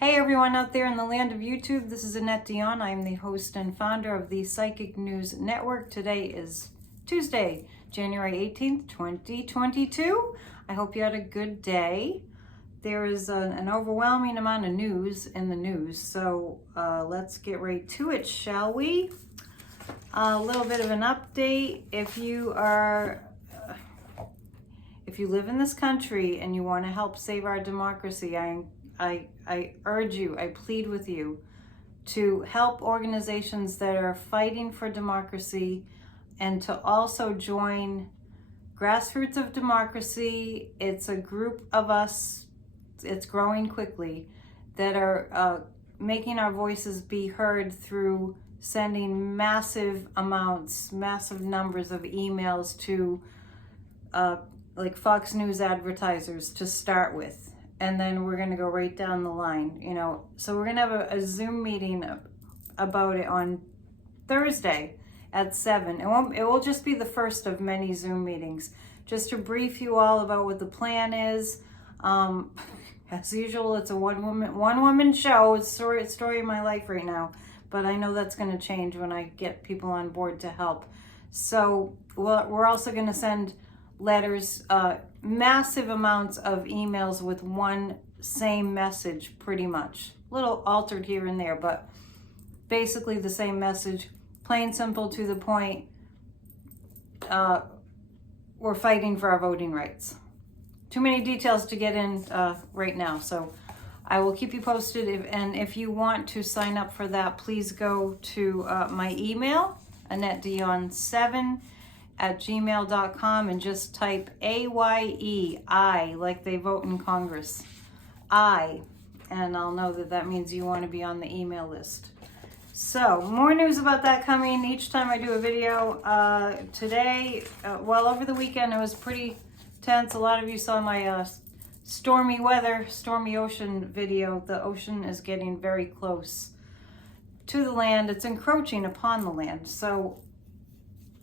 Hey everyone out there in the land of YouTube, this is Annette Dion. I'm the host and founder of the Psychic News Network. Today is Tuesday, January 18th, 2022. I hope you had a good day. There is an overwhelming amount of news in the news, so let's get right to it, shall we? A little bit of an update. If you live in this country and you want to help save our democracy, I urge you, I plead with you to help organizations that are fighting for democracy and to also join Grassroots of Democracy. It's a group of us, it's growing quickly, that are making our voices be heard through sending massive numbers of emails to like Fox News advertisers to start with. And then we're going to go right down the line, So we're going to have a Zoom meeting about it on Thursday at 7. It will just be the first of many Zoom meetings, just to brief you all about what the plan is. As usual, it's a one woman show. It's story of my life right now, but I know that's going to change when I get people on board to help. So we're also going to send letters, massive amounts of emails with one same message, pretty much. A little altered here and there, but basically the same message, plain simple, to the point. We're fighting for our voting rights. Too many details to get in right now, so I will keep you posted. If you want to sign up for that, please go to my email, AnnetteDion7@gmail.com, and just type AYE, I, like they vote in Congress, I, and I'll know that means you want to be on the email list. So, more news about that coming each time I do a video. Today, over the weekend, it was pretty tense. A lot of you saw my stormy weather, stormy ocean video. The ocean is getting very close to the land. It's encroaching upon the land. So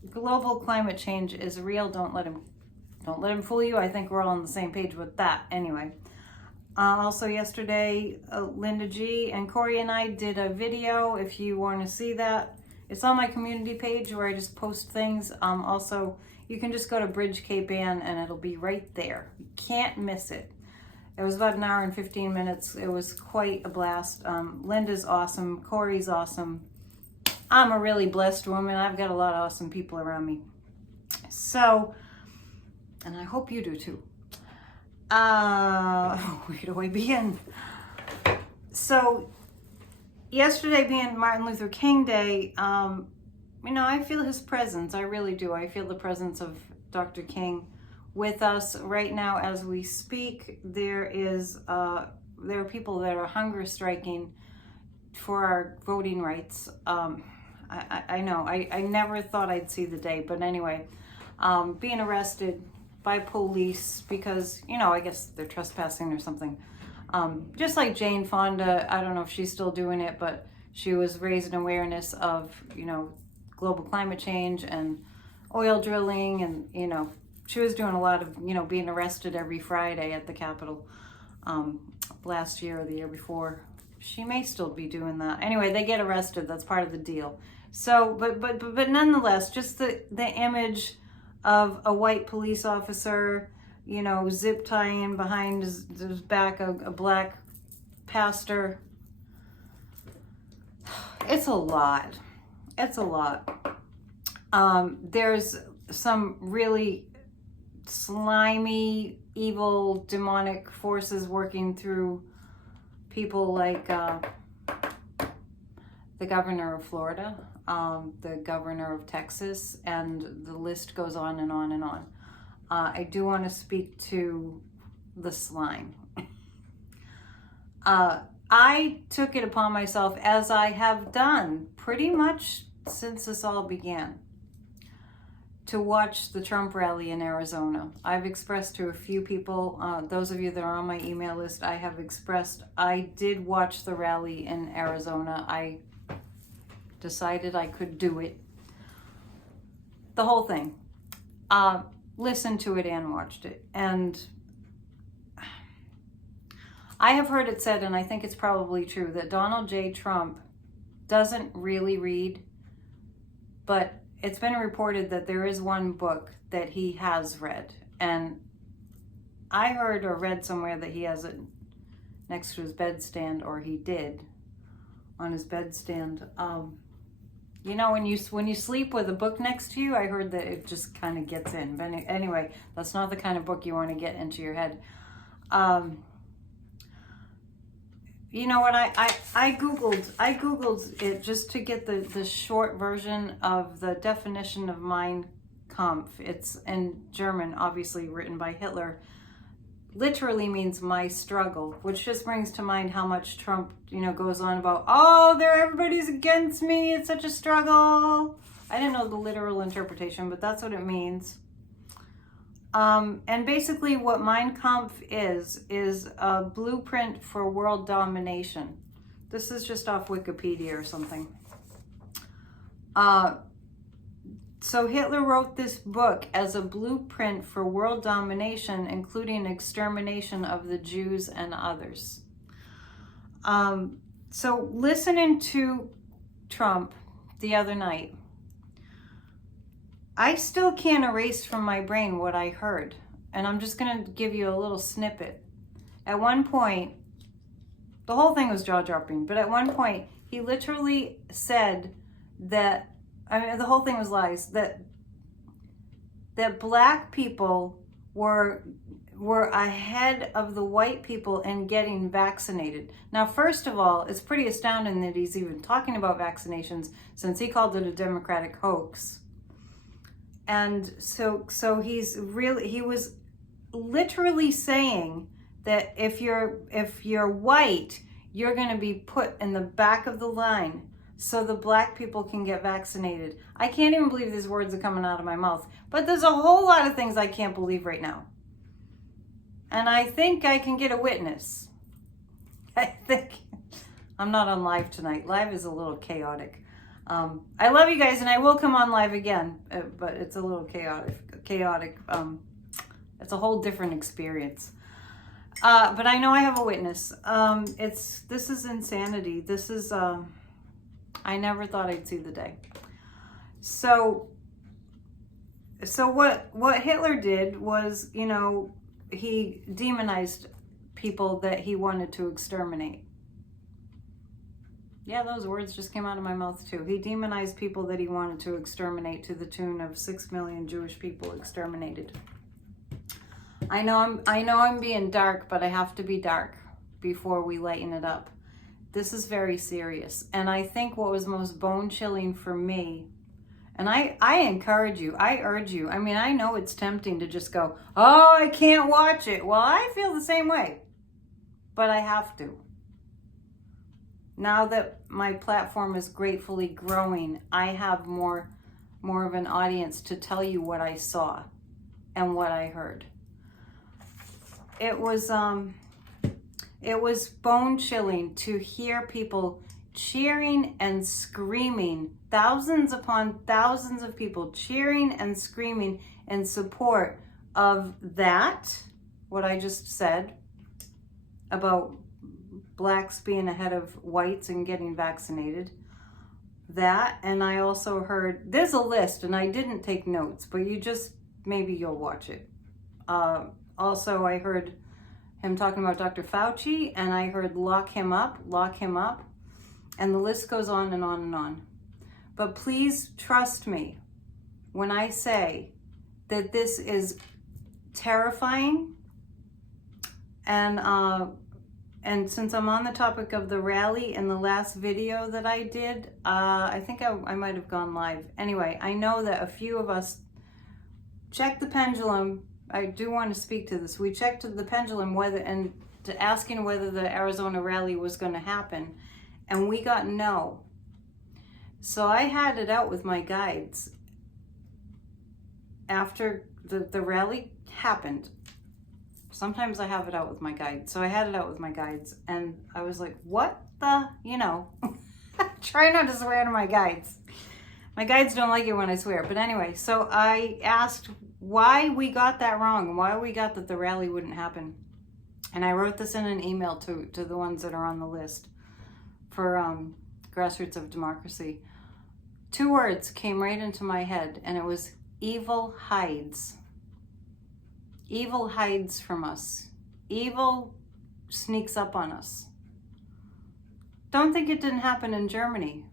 global climate change is real. Don't let him fool you. I think we're all on the same page with that. Anyway, also yesterday, Linda G and Corey and I did a video. If you want to see that, it's on my community page where I just post things. Also, you can just go to Bridge Cape Ann and it'll be right there. You can't miss it. It was about an hour and 15 minutes. It was quite a blast. Linda's awesome. Corey's awesome. I'm a really blessed woman. I've got a lot of awesome people around me. So, and I hope you do too. Where do I begin? So, yesterday being Martin Luther King Day, I feel his presence. I really do. I feel the presence of Dr. King with us right now as we speak. There are people that are hunger striking for our voting rights. I know, I never thought I'd see the day, but anyway, being arrested by police because, I guess they're trespassing or something. Just like Jane Fonda, I don't know if she's still doing it, but she was raising awareness of, global climate change and oil drilling, and, she was doing a lot of, being arrested every Friday at the Capitol last year or the year before. She may still be doing that. Anyway, they get arrested. That's part of the deal. So, but nonetheless, just the image of a white police officer, zip tying behind his back a black pastor. It's a lot. It's a lot. There's some really slimy, evil, demonic forces working through people like the governor of Florida, the governor of Texas, and the list goes on and on and on. I do want to speak to the slime. I took it upon myself, as I have done pretty much since this all began, to watch the Trump rally in Arizona. I've expressed to a few people, those of you that are on my email list, I did watch the rally in Arizona. I decided I could do it. The whole thing. Listened to it and watched it. And I have heard it said, and I think it's probably true, that Donald J. Trump doesn't really read, but it's been reported that there is one book that he has read. And I heard or read somewhere that he has it next to his bedstand, or he did on his bedstand. You know, when you sleep with a book next to you, I heard that it just kind of gets in. But anyway, that's not the kind of book you want to get into your head. You know what, I Googled it just to get the short version of the definition of Mein Kampf. It's in German, obviously written by Hitler. Literally means my struggle, which just brings to mind how much Trump, you know, goes on about, oh, everybody's against me, it's such a struggle. I didn't know the literal interpretation, but that's what it means. And basically what Mein Kampf is a blueprint for world domination. This is just off Wikipedia or something. So Hitler wrote this book as a blueprint for world domination, including extermination of the Jews and others. So listening to Trump the other night, I still can't erase from my brain what I heard. And I'm just going to give you a little snippet. At one point, the whole thing was jaw-dropping, but at one point, he literally said that, I mean, the whole thing was lies, that black people were ahead of the white people in getting vaccinated. Now, first of all, it's pretty astounding that he's even talking about vaccinations, since he called it a Democratic hoax. And so he was literally saying that if you're white, you're going to be put in the back of the line so the black people can get vaccinated. I can't even believe these words are coming out of my mouth. But there's a whole lot of things I can't believe right now. And I think I can get a witness. I think I'm not on live tonight. Live is a little chaotic. I love you guys, and I will come on live again, but it's a little chaotic. It's a whole different experience. But I know I have a witness. This is insanity. This is, I never thought I'd see the day. So what Hitler did was, you know, he demonized people that he wanted to exterminate. Yeah, those words just came out of my mouth too. He demonized people that he wanted to exterminate, to the tune of 6 million Jewish people exterminated. I know I'm being dark, but I have to be dark before we lighten it up. This is very serious. And I think what was most bone-chilling for me, and I encourage you, I urge you, I mean, I know it's tempting to just go, oh, I can't watch it. Well, I feel the same way, but I have to. Now that my platform is gratefully growing, I have more of an audience to tell you what I saw and what I heard. It was bone-chilling to hear people cheering and screaming, thousands upon thousands of people cheering and screaming in support of that, what I just said about blacks being ahead of whites and getting vaccinated. That, and I also heard, there's a list, and I didn't take notes, but maybe you'll watch it. Also, I heard him talking about Dr. Fauci, and I heard lock him up, and the list goes on and on and on. But please trust me when I say that this is terrifying, and since I'm on the topic of the rally in the last video that I did, I think I might have gone live. Anyway, I know that a few of us checked the pendulum. I do want to speak to this. We checked the pendulum asking whether the Arizona rally was going to happen, and we got no. So I had it out with my guides. After the rally happened, sometimes I have it out with my guides. So I had it out with my guides, and I was like, what the, try not to swear to my guides. My guides don't like it when I swear. But anyway, so I asked why we got that wrong and why we got that the rally wouldn't happen. And I wrote this in an email to the ones that are on the list for Grassroots of Democracy. 2 words came right into my head, and it was evil hides. Evil hides from us. Evil sneaks up on us. Don't think it didn't happen in Germany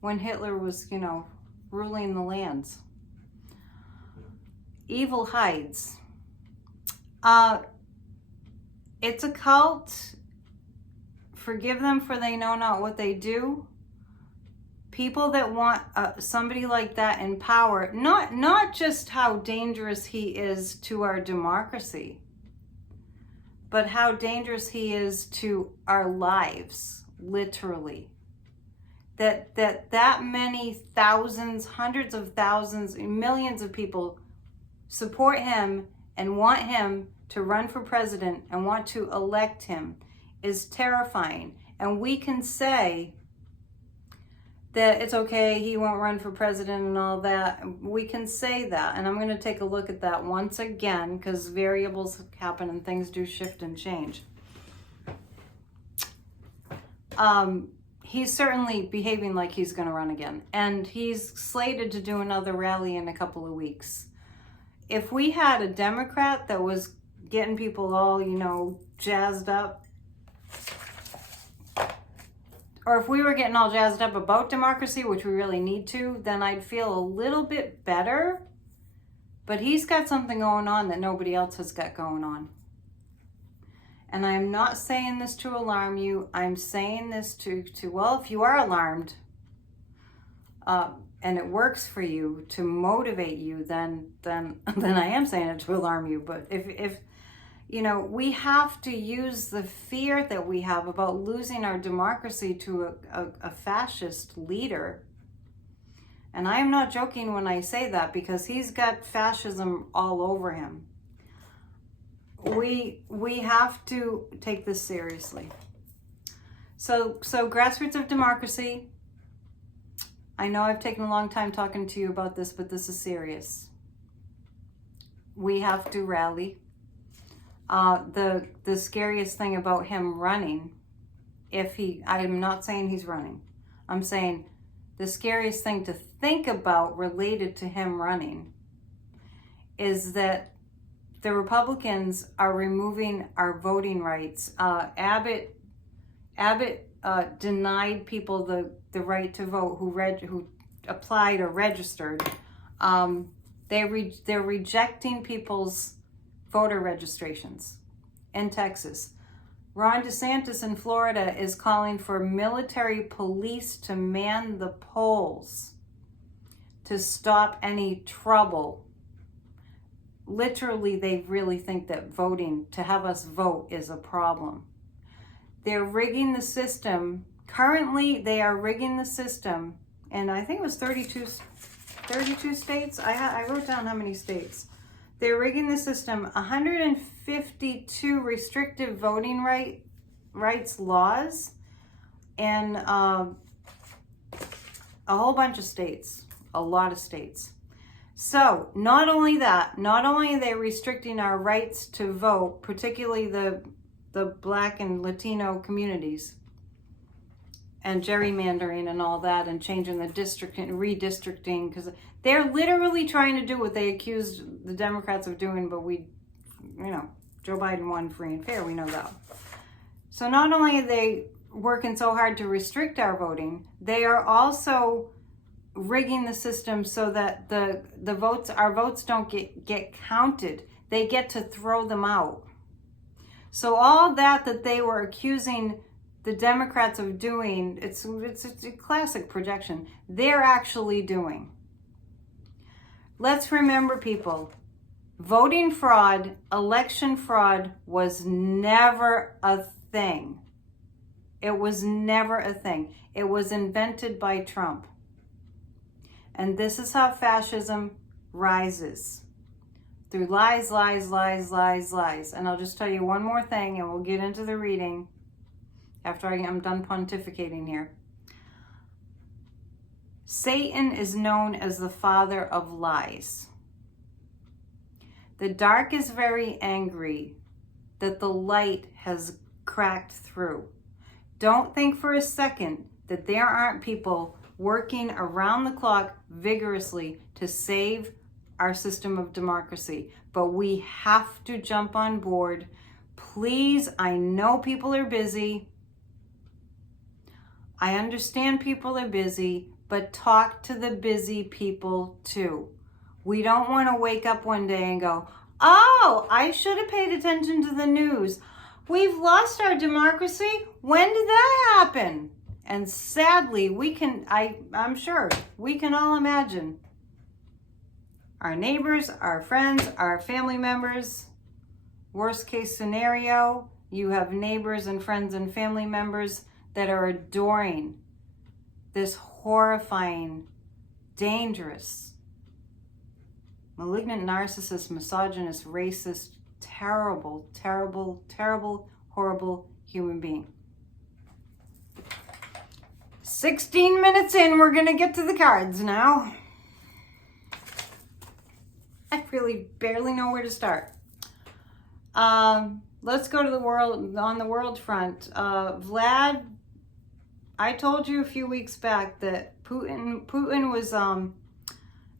when Hitler was, ruling the lands. Evil hides. It's a cult. Forgive them, for they know not what they do. People that want somebody like that in power, not just how dangerous he is to our democracy, but how dangerous he is to our lives, literally. That many thousands, hundreds of thousands, millions of people support him and want him to run for president and want to elect him is terrifying. And we can say that it's okay, he won't run for president and all that. We can say that, and I'm going to take a look at that once again, because variables happen and things do shift and change. He's certainly behaving like he's going to run again, and he's slated to do another rally in a couple of weeks. If we had a Democrat that was getting people all, jazzed up, or if we were getting all jazzed up about democracy, which we really need to, then I'd feel a little bit better. But he's got something going on that nobody else has got going on. And I'm not saying this to alarm you. I'm saying this to well, if you are alarmed, and it works for you to motivate you, then I am saying it to alarm you. But if we have to use the fear that we have about losing our democracy to a fascist leader. And I am not joking when I say that, because he's got fascism all over him. We have to take this seriously. So Grassroots of Democracy, I know I've taken a long time talking to you about this, but this is serious. We have to rally. The scariest thing about him running, I'm not saying he's running. I'm saying the scariest thing to think about related to him running is that the Republicans are removing our voting rights. Abbott denied people the right to vote who applied or registered. They're rejecting people's voter registrations in Texas. Ron DeSantis in Florida is calling for military police to man the polls to stop any trouble. Literally, they really think that voting, to have us vote, is a problem. They're rigging the system. Currently, they are rigging the system, and I think it was 32 states. I wrote down how many states. They're rigging the system. 152 restrictive voting rights laws, and a whole bunch of states, a lot of states. So not only are they restricting our rights to vote, particularly the Black and Latino communities, and gerrymandering and all that, and changing the district and redistricting, because they're literally trying to do what they accused the Democrats of doing, but Joe Biden won free and fair, we know that. So not only are they working so hard to restrict our voting, they are also rigging the system so that our votes don't get counted. They get to throw them out. So all that they were accusing the Democrats of doing, it's a classic projection, they're actually doing. Let's remember, people, voting fraud, election fraud was never a thing. It was never a thing. It was invented by Trump. And this is how fascism rises. Through lies, lies, lies, lies, lies. And I'll just tell you one more thing, and we'll get into the reading after I'm done pontificating here. Satan is known as the father of lies. The dark is very angry that the light has cracked through. Don't think for a second that there aren't people working around the clock vigorously to save our system of democracy. But we have to jump on board. Please, I know people are busy. I understand people are busy, but talk to the busy people too. We don't want to wake up one day and go, oh, I should have paid attention to the news. We've lost our democracy. When did that happen? And sadly, I'm sure we can all imagine our neighbors, our friends, our family members. Worst case scenario, you have neighbors and friends and family members that are adoring this horrifying, dangerous, malignant, narcissist, misogynist, racist, terrible, terrible, terrible, horrible human being. 16 minutes in, we're going to get to the cards now. I really barely know where to start. Let's go to the world, on the world front. Vlad, I told you a few weeks back that Putin was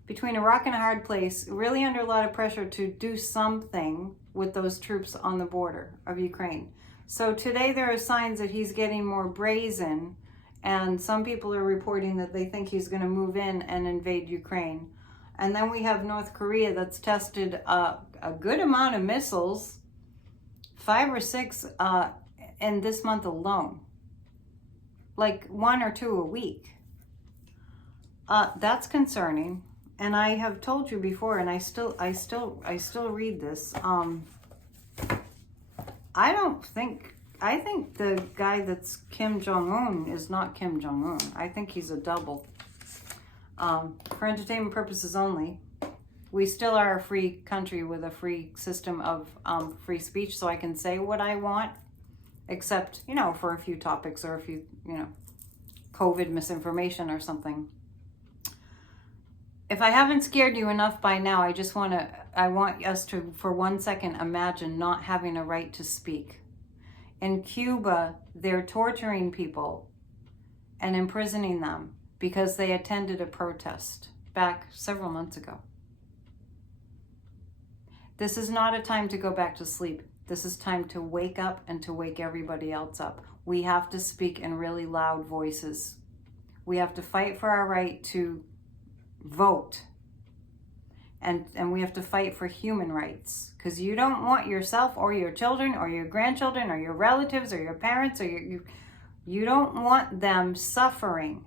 between a rock and a hard place, really under a lot of pressure to do something with those troops on the border of Ukraine. So today there are signs that he's getting more brazen, and some people are reporting that they think he's going to move in and invade Ukraine. And then we have North Korea that's tested a good amount of missiles, 5 or 6 in this month alone, like 1 or 2 a week. That's concerning. And I have told you before, and I still read this. I think the guy that's Kim Jong-un is not Kim Jong-un. I think he's a double. For entertainment purposes only. We still are a free country with a free system of free speech, so I can say what I want, except, for a few topics or a few, COVID misinformation or something. If I haven't scared you enough by now, I want us to, for 1 second, imagine not having a right to speak. In Cuba, they're torturing people and imprisoning them because they attended a protest back several months ago. This is not a time to go back to sleep. This is time to wake up and to wake everybody else up. We have to speak in really loud voices. We have to fight for our right to vote. And we have to fight for human rights, because you don't want yourself or your children or your grandchildren or your relatives or your parents or you don't want them suffering.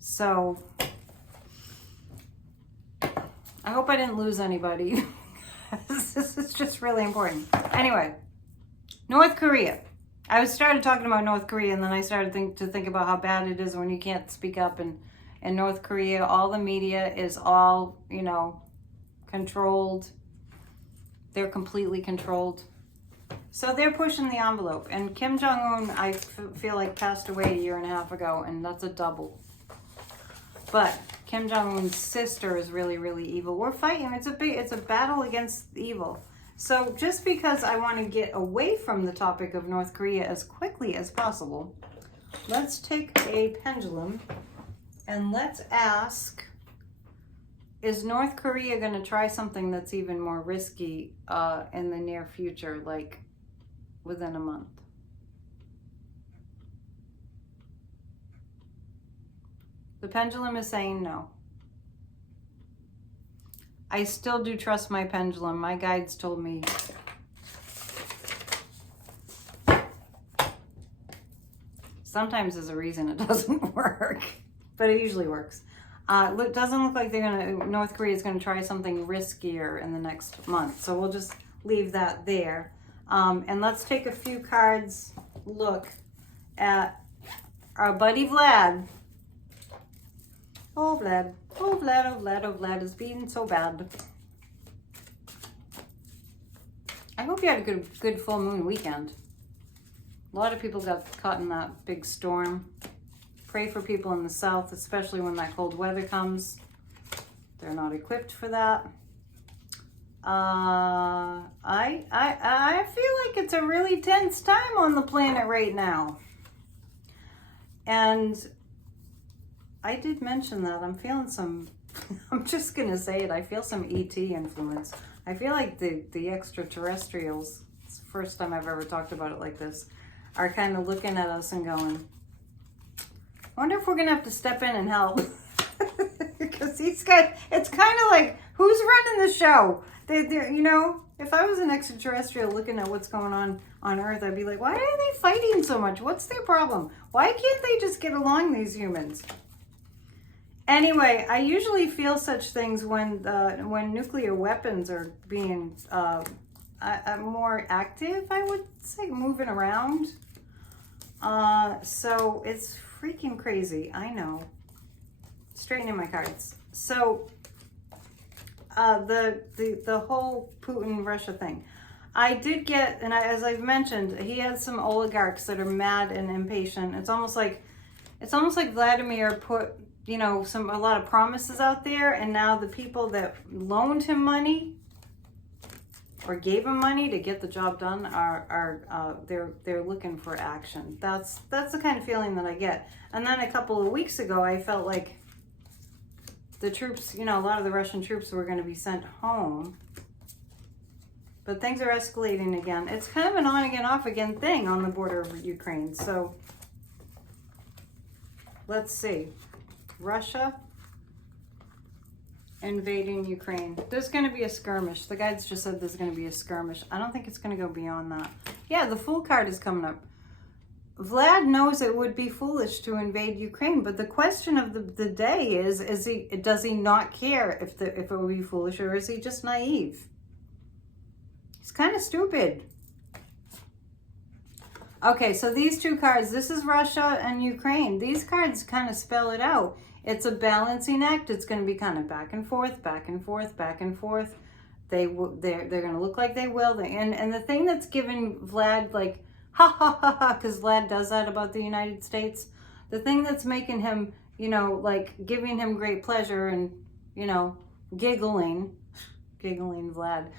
So I hope I didn't lose anybody. This is just really important. Anyway, North Korea. I started talking about North Korea, and then I started to think about how bad it is when you can't speak up. And in North Korea, all the media is all, controlled. They're completely controlled. So they're pushing the envelope. And Kim Jong-un, I feel like, passed away 1.5 years ago, and that's a double. But Kim Jong-un's sister is really, really evil. We're fighting. It's a battle against evil. So just because I want to get away from the topic of North Korea as quickly as possible, let's take a pendulum and let's ask, is North Korea going to try something that's even more risky in the near future, like within a month? The pendulum is saying no. I still do trust my pendulum. My guides told me sometimes there's a reason it doesn't work, but it usually works. It doesn't look like North Korea is going to try something riskier in the next month. So we'll just leave that there. And let's take a few cards, look at our buddy Vlad. Oh, Vlad. Oh, Vlad, oh, Vlad, oh, Vlad is being so bad. I hope you had a good full moon weekend. A lot of people got caught in that big storm. Pray for people in the south, especially when that cold weather comes. They're not equipped for that. I feel like it's a really tense time on the planet right now. And I did mention that I'm feeling some, I'm just going to say it, I feel some ET influence. I feel like the extraterrestrials, it's the first time I've ever talked about it like this, are kind of looking at us and going, I wonder if we're going to have to step in and help. Because it's kind of like, who's running the show? They're, you know, if I was an extraterrestrial looking at what's going on Earth, I'd be like, why are they fighting so much? What's their problem? Why can't they just get along, these humans? Anyway, I usually feel such things when nuclear weapons are being more active, I would say, moving around. So it's freaking crazy. I know. Straightening my cards. So the whole Putin-Russia thing. I did get, and as I've mentioned, he has some oligarchs that are mad and impatient. It's almost like Vladimir put, you know, a lot of promises out there, and now the people that loaned him money or gave him money to get the job done they're looking for action. That's the kind of feeling that I get. And then a couple of weeks ago, I felt like the troops, you know, a lot of the Russian troops were going to be sent home. But things are escalating again. It's kind of an on again, off again thing on the border of Ukraine. So let's see. Russia invading Ukraine. There's going to be a skirmish. The guides just said there's going to be a skirmish. I don't think it's going to go beyond that. Yeah, the Fool card is coming up. Vlad knows it would be foolish to invade Ukraine, but the question of the day is does he not care if it would be foolish, or is he just naive? He's kind of stupid. Okay, so these two cards, this is Russia and Ukraine. These cards kind of spell it out. It's a balancing act. It's going to be kind of back and forth, back and forth, back and forth. They're going to look like they will. And the thing that's giving Vlad, like, ha ha ha ha, because Vlad does that about the United States. The thing that's making him, you know, like giving him great pleasure and, you know, giggling Vlad,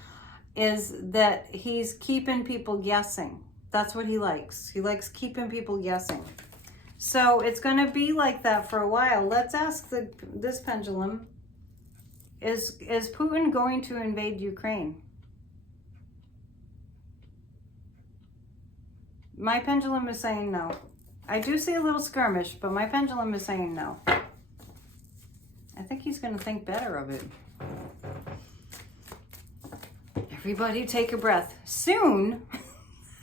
is that he's keeping people guessing. That's what he likes. He likes keeping people guessing. So it's going to be like that for a while. Let's ask this pendulum, is Putin going to invade Ukraine? My pendulum is saying no. I do see a little skirmish, but my pendulum is saying no. I think he's going to think better of it. Everybody take a breath. Soon,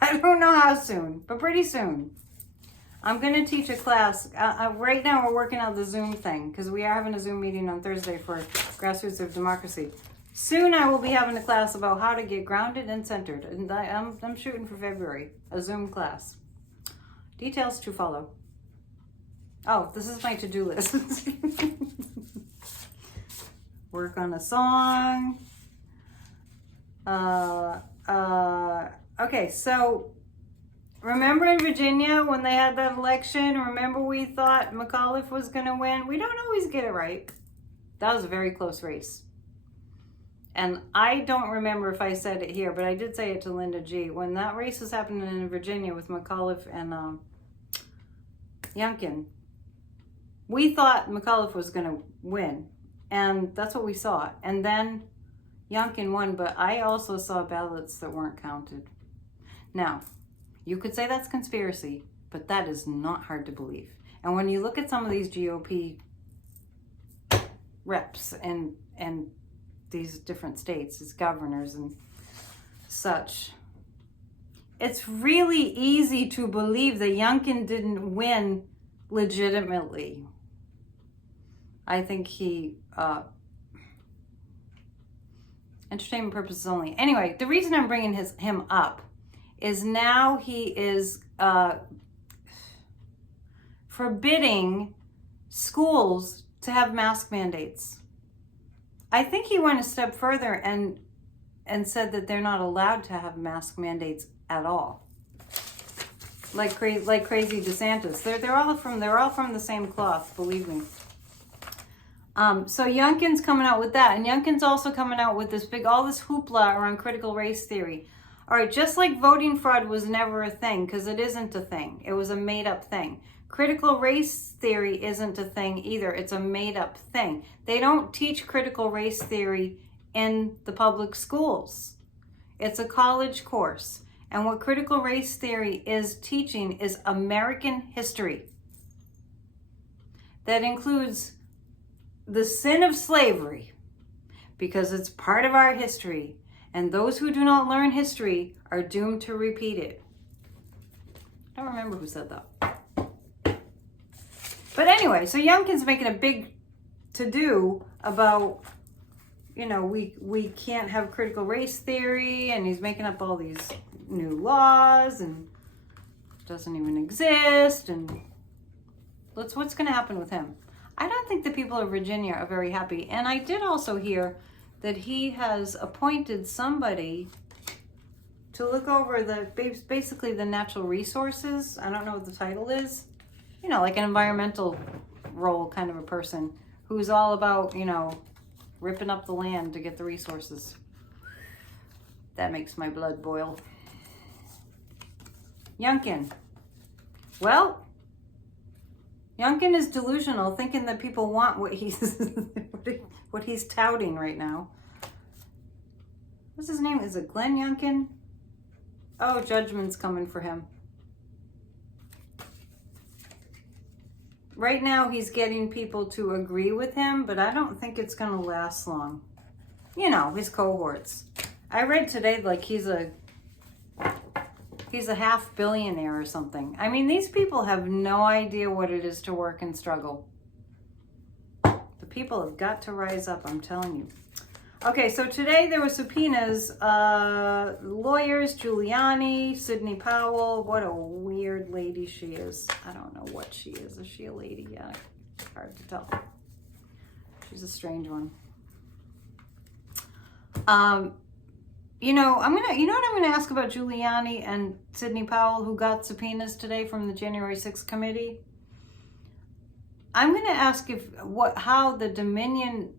I don't know how soon, but pretty soon, I'm going to teach a class. Right now we're working out the Zoom thing because we are having a Zoom meeting on Thursday for Grassroots of Democracy. Soon I will be having a class about how to get grounded and centered. And I'm shooting for February, a Zoom class. Details to follow. Oh, this is my to-do list. Work on a song. Okay, so remember in Virginia when they had that election? Remember we thought McAuliffe was going to win? We don't always get it right. That was a very close race. And I don't remember if I said it here, but I did say it to Linda G. When that race was happening in Virginia with McAuliffe and Youngkin, we thought McAuliffe was going to win. And that's what we saw. And then Youngkin won, but I also saw ballots that weren't counted. Now, you could say that's conspiracy, but that is not hard to believe. And when you look at some of these GOP reps and these different states as governors and such, it's really easy to believe that Youngkin didn't win legitimately. I think he, entertainment purposes only. Anyway, the reason I'm bringing him up is now he is forbidding schools to have mask mandates. I think he went a step further and said that they're not allowed to have mask mandates at all. Like crazy DeSantis. They're all from the same cloth, believe me. So Youngkin's coming out with that. And Youngkin's also coming out with all this hoopla around critical race theory. All right, just like voting fraud was never a thing, because it isn't a thing. It was a made-up thing. Critical race theory isn't a thing either. It's a made-up thing. They don't teach critical race theory in the public schools. It's a college course. And what critical race theory is teaching is American history. That includes the sin of slavery, because it's part of our history. And those who do not learn history are doomed to repeat it. I don't remember who said that. But anyway, so Youngkin's making a big to-do about, we can't have critical race theory, and he's making up all these new laws, and it doesn't even exist, and what's going to happen with him? I don't think the people of Virginia are very happy. And I did also hear that he has appointed somebody to look over basically the natural resources. I don't know what the title is. Like an environmental role kind of a person who's all about, ripping up the land to get the resources. That makes my blood boil. Youngkin. Well, Youngkin is delusional, thinking that people want what he's touting right now. What's his name? Is it Glenn Youngkin? Oh, judgment's coming for him. Right now, he's getting people to agree with him, but I don't think it's going to last long. His cohorts. I read today, like, he's a half billionaire or something. I mean, these people have no idea what it is to work and struggle. The people have got to rise up, I'm telling you. Okay, so today there were subpoenas, lawyers, Giuliani, Sidney Powell. What a weird lady she is. I don't know what she is. Is she a lady? Yeah, hard to tell. She's a strange one. I'm what I'm gonna ask about Giuliani and Sidney Powell, who got subpoenas today from the January 6th committee. I'm gonna ask how the Dominion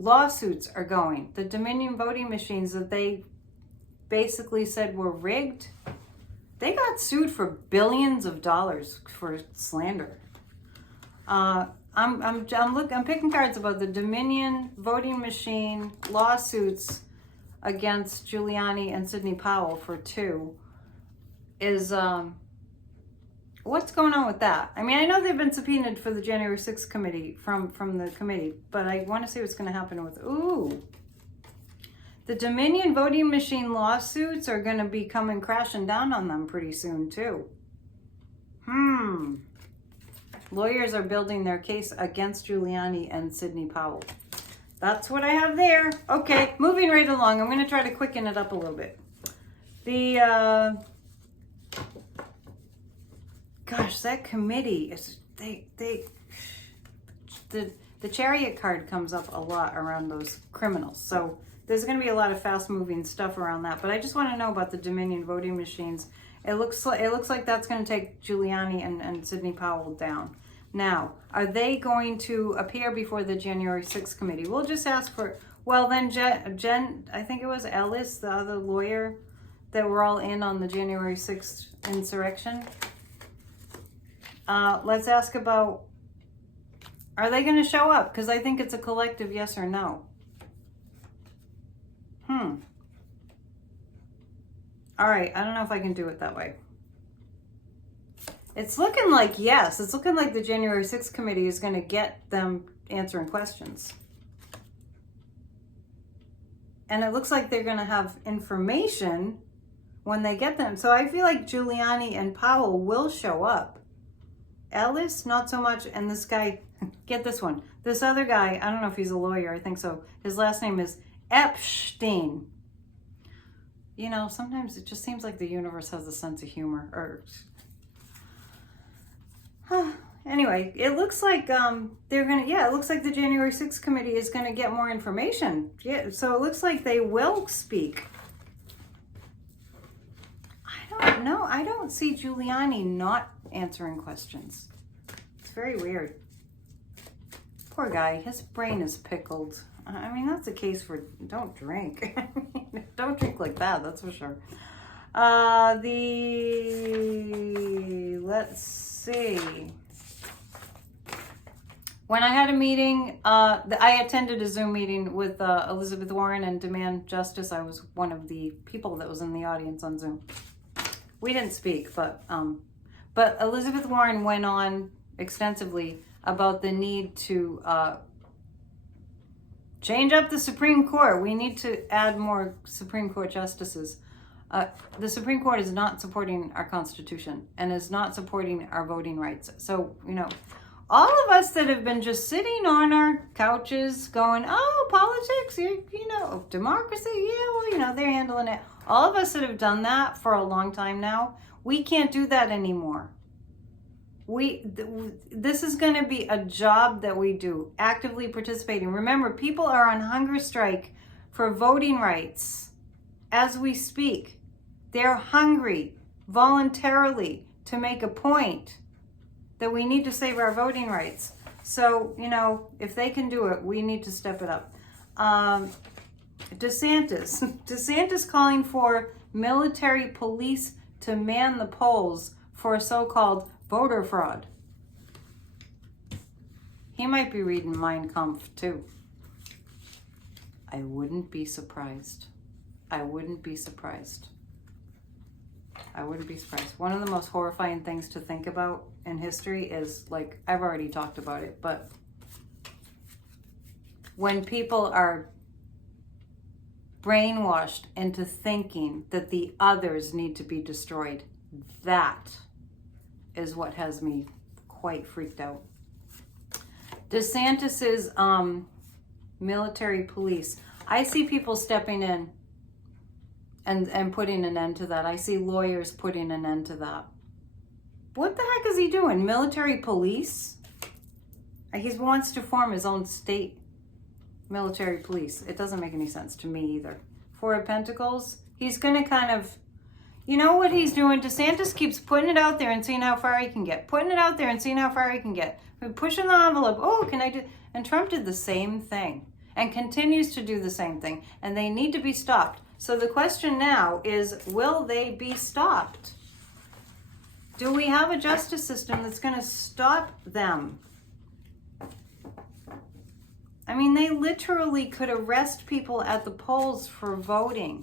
lawsuits are going. The Dominion voting machines that they basically said were rigged. They got sued for billions of dollars for slander. I'm picking cards about the Dominion voting machine lawsuits against Giuliani and Sidney Powell for two. What's going on with that? I mean, I know they've been subpoenaed for the January 6th committee from the committee, but I want to see what's going to happen with, the Dominion voting machine lawsuits are going to be coming crashing down on them pretty soon too. Lawyers are building their case against Giuliani and Sidney Powell. That's what I have there. Okay, moving right along. I'm going to try to quicken it up a little bit. Gosh, that committee is the chariot card comes up a lot around those criminals. So there's going to be a lot of fast-moving stuff around that. But I just want to know about the Dominion voting machines. It looks like that's going to take Giuliani and Sidney Powell down. Now, are they going to appear before the January 6th committee? We'll just ask for. Well, then Jen, I think it was Ellis, the other lawyer that were all in on the January 6th insurrection. Let's ask about, are they going to show up? Because I think it's a collective yes or no. All right, I don't know if I can do it that way. It's looking like yes. It's looking like the January 6th committee is going to get them answering questions. And it looks like they're going to have information when they get them. So I feel like Giuliani and Powell will show up. Ellis, not so much. And this guy, get this one. This other guy, I don't know if he's a lawyer. I think so. His last name is Epstein. Sometimes it just seems like the universe has a sense of humor. Anyway, it looks like it looks like the January 6th committee is going to get more information. Yeah, so it looks like they will speak. I don't know. I don't see Giuliani not answering questions. It's very weird. poor guy, his brain is pickled. I mean, that's a case for don't drink. Don't drink like that, that's for sure. Let's see. When I had a meeting, I attended a Zoom meeting with Elizabeth Warren and Demand Justice. I was one of the people that was in the audience on Zoom. We didn't speak, but Elizabeth Warren went on extensively about the need to change up the Supreme Court. We need to add more Supreme Court justices. The Supreme Court is not supporting our Constitution and is not supporting our voting rights. So, all of us that have been just sitting on our couches going, oh, politics, democracy, yeah, well, they're handling it. All of us that have done that for a long time now, we can't do that anymore. This is going to be a job that we do, actively participating. Remember, people are on hunger strike for voting rights as we speak. They're hungry voluntarily to make a point that we need to save our voting rights. So, if they can do it, we need to step it up. DeSantis calling for military police to man the polls for so-called voter fraud. He might be reading Mein Kampf too. I wouldn't be surprised. I wouldn't be surprised. One of the most horrifying things to think about in history is, I've already talked about it, but when people are brainwashed into thinking that the others need to be destroyed, that is what has me quite freaked out. DeSantis's military police. I see people stepping in and putting an end to that. I see lawyers putting an end to that. What the heck is he doing? Military police? He wants to form his own state military police. It doesn't make any sense to me either. Four of Pentacles, he's going to kind of, what he's doing? DeSantis keeps putting it out there and seeing how far he can get. Putting it out there and seeing how far he can get. Pushing the envelope. Oh, can I do? And Trump did the same thing and continues to do the same thing. And they need to be stopped. So the question now is, will they be stopped? Do we have a justice system that's going to stop them? I mean, they literally could arrest people at the polls for voting.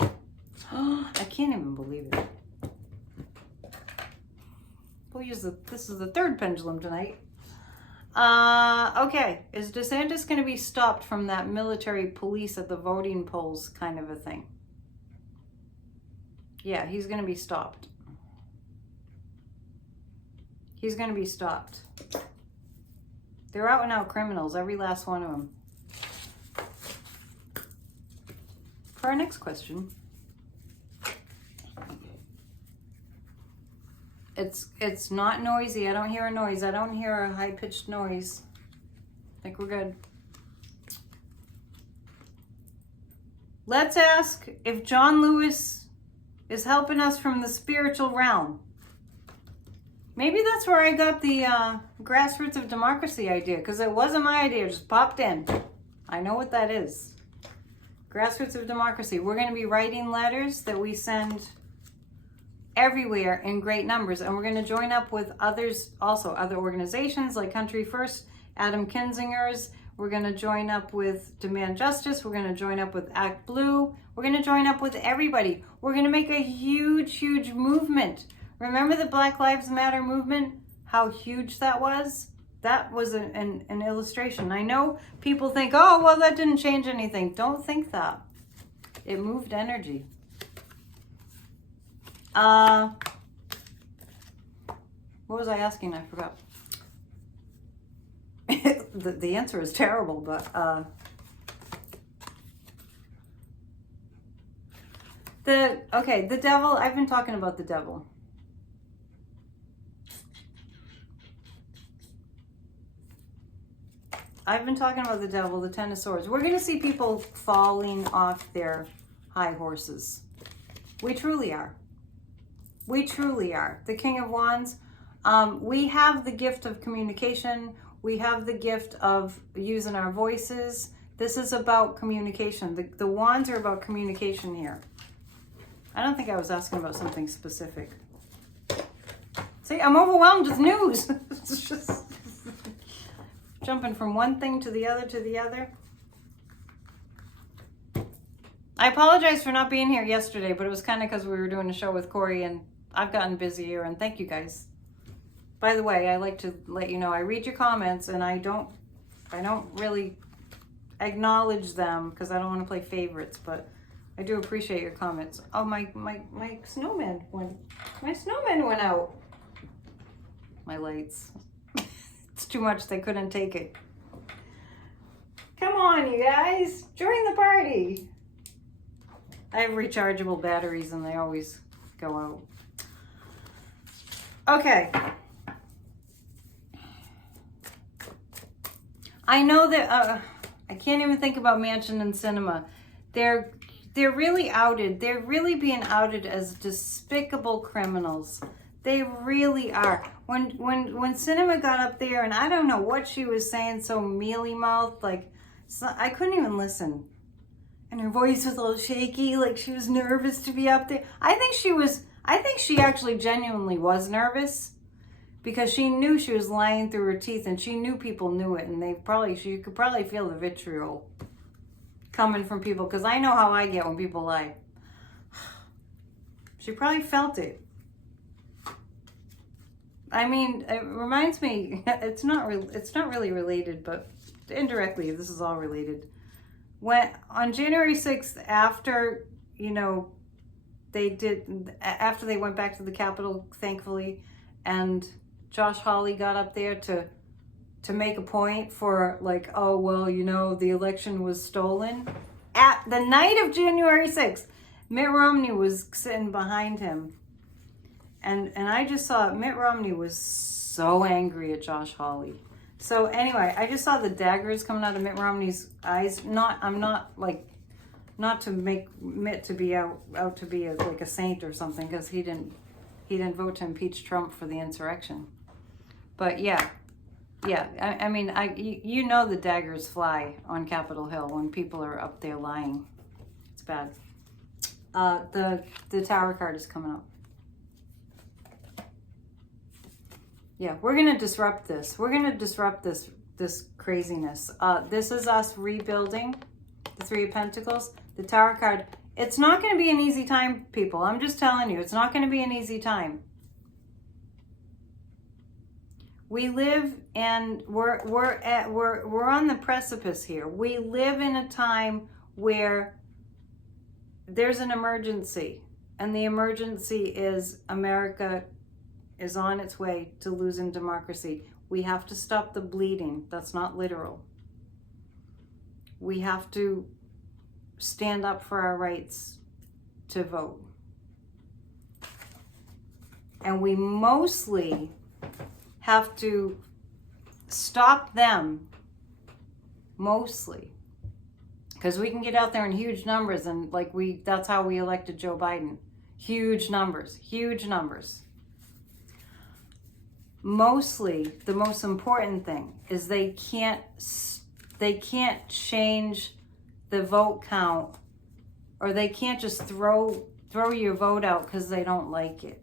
I can't even believe it. This is the third pendulum tonight. Okay, is DeSantis going to be stopped from that military police at the voting polls kind of a thing? Yeah, he's going to be stopped. He's going to be stopped. They're out and out criminals, every last one of them. For our next question, it's not noisy. I don't hear a noise. I don't hear a high-pitched noise. I think we're good. Let's ask if John Lewis is helping us from the spiritual realm. Maybe that's where I got the grassroots of democracy idea, because it wasn't my idea, it just popped in. I know what that is. Grassroots of democracy. We're going to be writing letters that we send everywhere in great numbers, and we're going to join up with others, also other organizations like Country First, Adam Kinzinger's. We're going to join up with Demand Justice. We're going to join up with Act Blue. We're going to join up with everybody. We're going to make a huge, huge movement. Remember the Black Lives Matter movement? How huge that was? That was an illustration. I know people think, oh, well, that didn't change anything. Don't think that. It moved energy. What was I asking? I forgot. The answer is terrible, but the devil. I've been talking about the devil. I've been talking about the devil, the Ten of Swords. We're going to see people falling off their high horses. We truly are. We truly are. The King of Wands. We have the gift of communication. We have the gift of using our voices. This is about communication. The wands are about communication here. I don't think I was asking about something specific. See, I'm overwhelmed with news. It's just jumping from one thing to the other to the other. I apologize for not being here yesterday, but it was kind of because we were doing a show with Corey and I've gotten busier, and thank you guys. By the way, I like to let you know I read your comments and I don't really acknowledge them because I don't want to play favorites, but I do appreciate your comments. Oh, my snowman went. My snowman went out. My lights. It's too much. They couldn't take it. Come on, you guys. Join the party. I have rechargeable batteries and they always go out. Okay. I know that I can't even think about Mansion and Cinema. They're really outed. They're really being outed as despicable criminals. They really are. When Cinema got up there, and I don't know what she was saying, so mealy-mouthed, like, so I couldn't even listen. And her voice was all shaky, like she was nervous to be up there. I think she actually genuinely was nervous because she knew she was lying through her teeth, and she knew people knew it, and she could probably feel the vitriol coming from people, because I know how I get when people lie. She probably felt it. I mean, it reminds me, it's not really related, but indirectly this is all related. When on January 6th, after they went back to the Capitol, thankfully, and Josh Hawley got up there to make a point for, like, oh, well, the election was stolen. At the night of January 6th, Mitt Romney was sitting behind him. And I just saw Mitt Romney was so angry at Josh Hawley. So anyway, I just saw the daggers coming out of Mitt Romney's eyes. I'm not to make Mitt to be out to be like a saint or something, because he didn't vote to impeach Trump for the insurrection. But yeah, I mean, the daggers fly on Capitol Hill when people are up there lying. It's bad. The Tower card is coming up. Yeah, we're gonna disrupt this. We're gonna disrupt this craziness. This is us rebuilding the Three of Pentacles. The Tower card. It's not gonna be an easy time, people. I'm just telling you, it's not gonna be an easy time. We live and we're on the precipice here. We live in a time where there's an emergency, and the emergency is America is on its way to losing democracy. We have to stop the bleeding. That's not literal. We have to stand up for our rights to vote. And we mostly have to stop them, mostly. Because we can get out there in huge numbers, and that's how we elected Joe Biden. Huge numbers, huge numbers. Mostly, the most important thing is they can't change the vote count, or they can't just throw your vote out because they don't like it.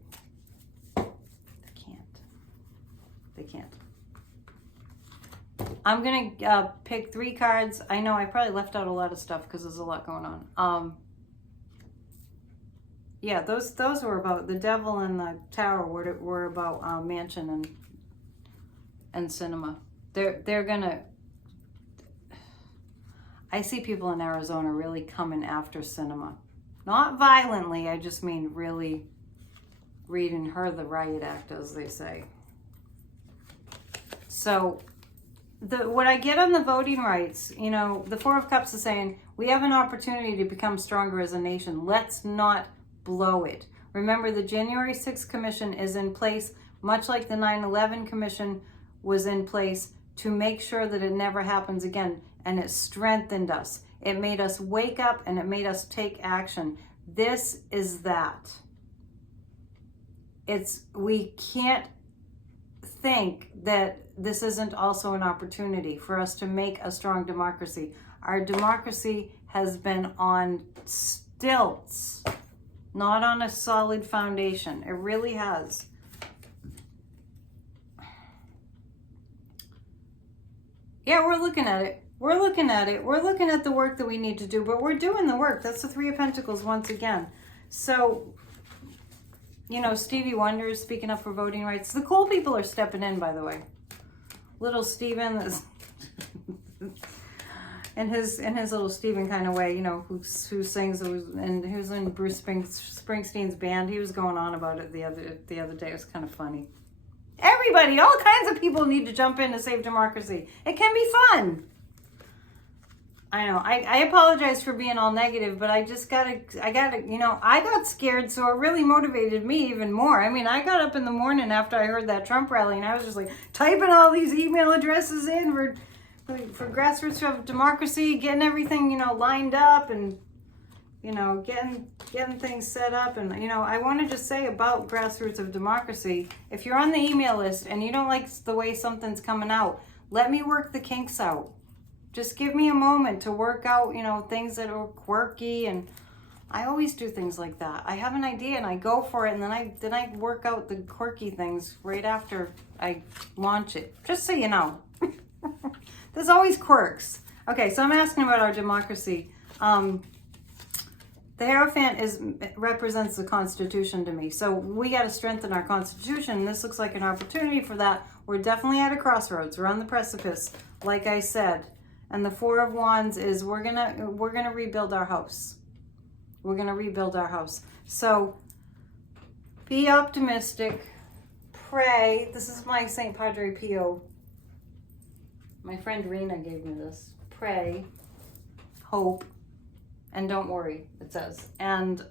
They can't. I'm gonna pick 3 cards. I know I probably left out a lot of stuff because there's a lot going on. Yeah, those were about the Devil and the Tower. Were about Mansion and Cinema. They're gonna. I see people in Arizona really coming after Cinema, not violently. I just mean really reading her the riot act, as they say. So, what I get on the voting rights, the Four of Cups is saying we have an opportunity to become stronger as a nation. Let's not blow it. Remember, the January 6th Commission is in place, much like the 9/11 Commission was in place, to make sure that it never happens again. And it strengthened us. It made us wake up, and it made us take action. This is that. We can't think that this isn't also an opportunity for us to make a strong democracy. Our democracy has been on stilts, not on a solid foundation. It really has. Yeah, we're looking at it. We're looking at it. We're looking at the work that we need to do, but we're doing the work. That's the Three of Pentacles once again. So, you know, Stevie Wonder is speaking up for voting rights. The cool people are stepping in, by the way. Little Steven is in his little Steven kind of way, you know, who sings and who's in Bruce Springsteen's band. He was going on about it the other day. It was kind of funny. Everybody, all kinds of people need to jump in to save democracy. It can be fun. I know. I apologize for being all negative, but I gotta, you know, I got scared, so it really motivated me even more. I mean, I got up in the morning after I heard that Trump rally, and I was just like typing all these email addresses in for grassroots of democracy, getting everything, you know, lined up, and, you know, getting things set up. And, you know, I want to just say about grassroots of democracy, if you're on the email list and you don't like the way something's coming out, let me work the kinks out. Just give me a moment to work out, you know, things that are quirky. And I always do things like that. I have an idea and I go for it, and then I work out the quirky things right after I launch it. Just so you know. There's always quirks. Okay, so I'm asking about our democracy. The Hierophant represents the Constitution to me. So we got to strengthen our Constitution. This looks like an opportunity for that. We're definitely at a crossroads. We're on the precipice, like I said. And the Four of Wands is we're gonna rebuild our house. We're gonna rebuild our house. So be optimistic. Pray. This is my St. Padre Pio. My friend Rena gave me this. Pray, hope, and don't worry, it says. And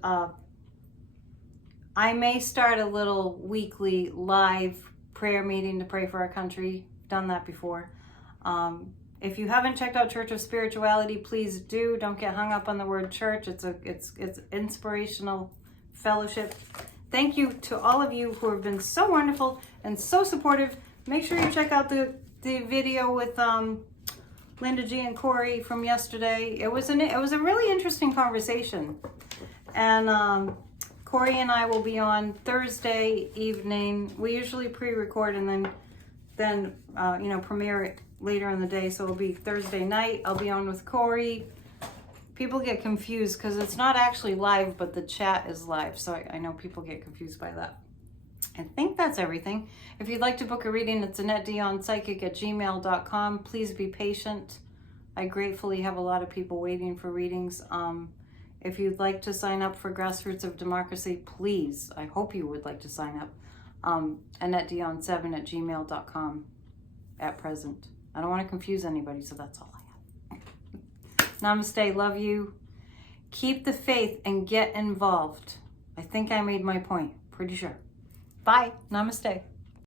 I may start a little weekly live prayer meeting to pray for our country. Done that before. If you haven't checked out Church of Spirituality, please do. Don't get hung up on the word church. It's inspirational fellowship. Thank you to all of you who have been so wonderful and so supportive. Make sure you check out the video with Linda G and Corey from yesterday. It was a really interesting conversation. And Corey and I will be on Thursday evening. We usually pre-record and then you know, premiere it later in the day, so it'll be Thursday night. I'll be on with Corey. People get confused because it's not actually live, but the chat is live, so I know people get confused by that. I think that's everything. If you'd like to book a reading, it's AnnetteDionPsychic@gmail.com. Please be patient. I gratefully have a lot of people waiting for readings. If you'd like to sign up for Grassroots of Democracy, please, I hope you would like to sign up. AnnetteDion7@gmail.com at present. I don't want to confuse anybody, so that's all I have. Namaste, love you. Keep the faith and get involved. I think I made my point, pretty sure. Bye, namaste.